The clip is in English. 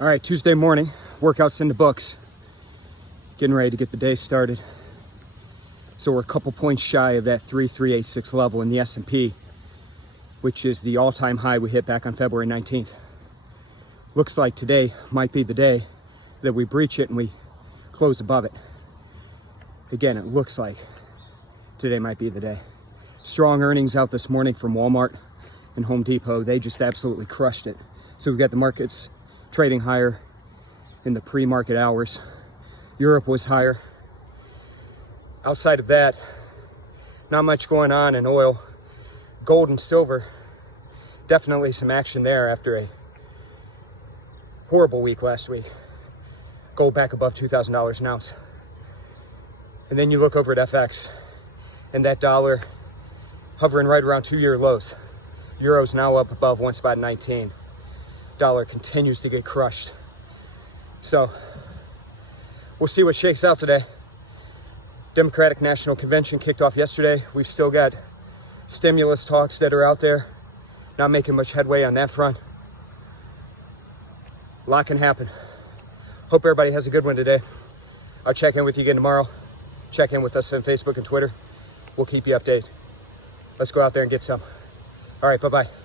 All right, Tuesday morning, workouts in the books. Getting ready to get the day started. So we're a couple points shy of that 3386 level in the S&P, which is the all-time high we hit back on February 19th. Looks like today might be the day that we breach it and we close above it. Again, it looks like today might be the day. Strong earnings out this morning from Walmart and Home Depot. They just absolutely crushed it. So we've got the markets trading higher in the pre-market hours. Europe was higher. Outside of that, not much going on in oil. Gold and silver, definitely some action there after a horrible week last week. Gold back above $2,000 an ounce. And then you look over at FX, and that dollar hovering right around 2-year lows. Euro's now up above 1.19. Dollar continues to get crushed. So we'll see what shakes out today. Democratic National Convention kicked off yesterday. We've still got stimulus talks that are out there. Not making much headway on that front. A lot can happen. Hope everybody has a good one today. I'll check in with you again tomorrow. Check in with us on Facebook and Twitter. We'll keep you updated. Let's go out there and get some. All right, bye-bye.